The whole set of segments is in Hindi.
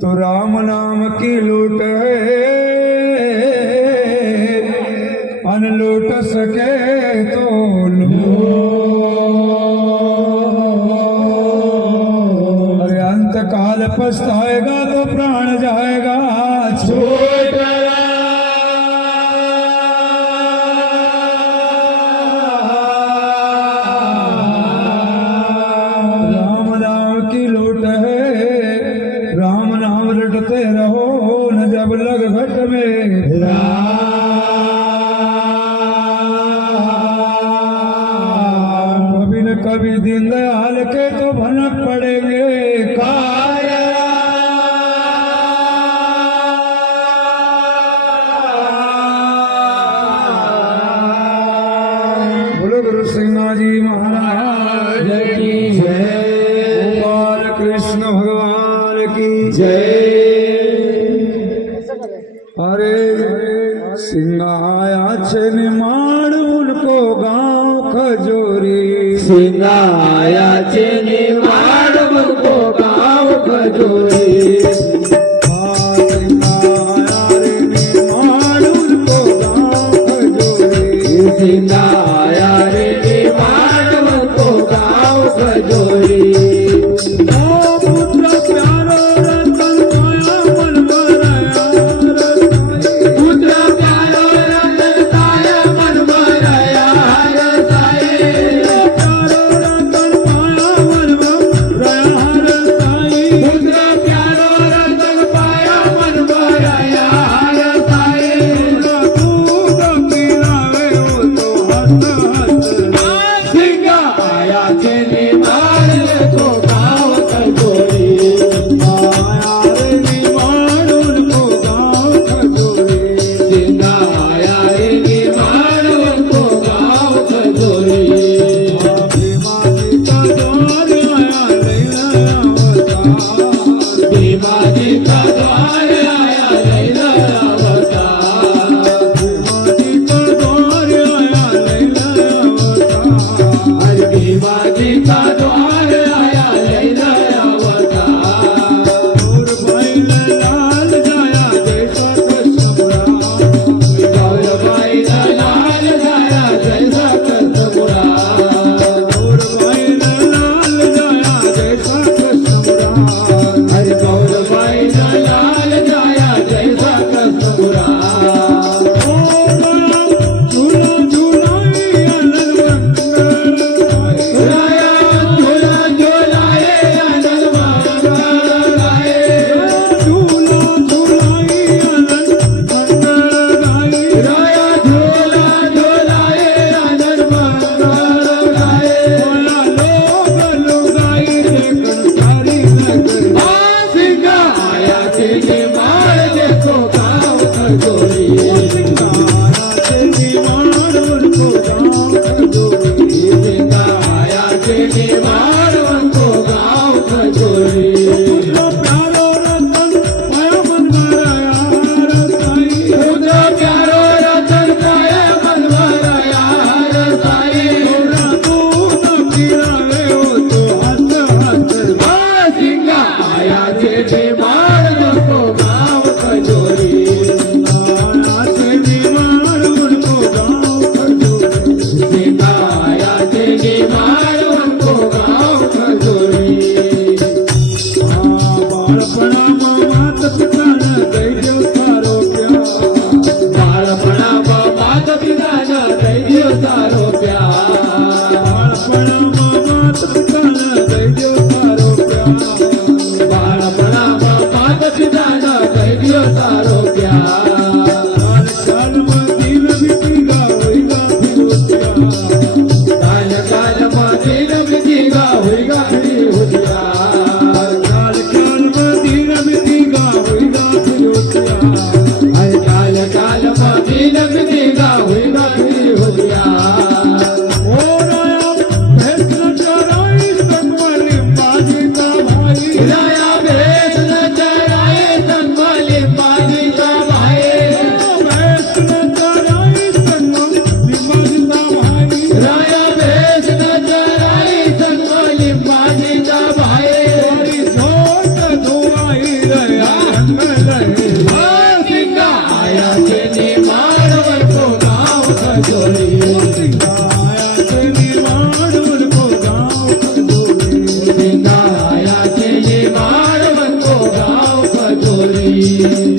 तो राम नाम की लूट है। के तो भनक पड़ेंगे काया। बोलो गुरु सिंह जी महाराज की जय। गोपाल कृष्ण भगवान की जय।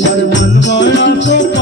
আর মন মরা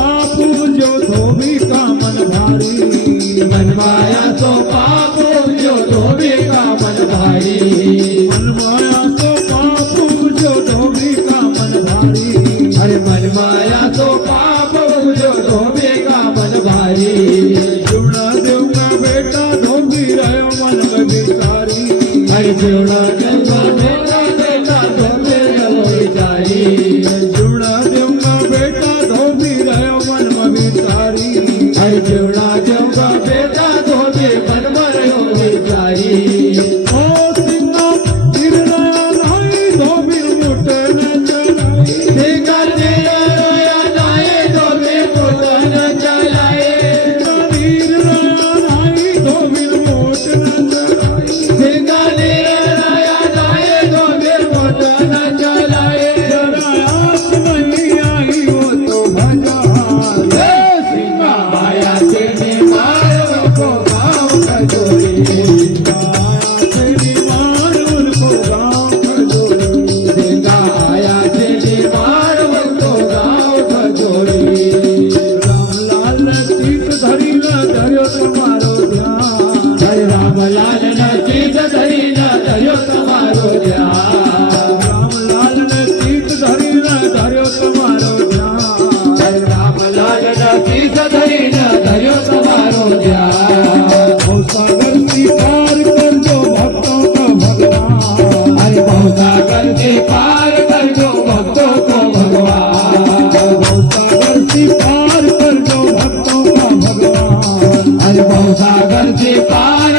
కంచి పార.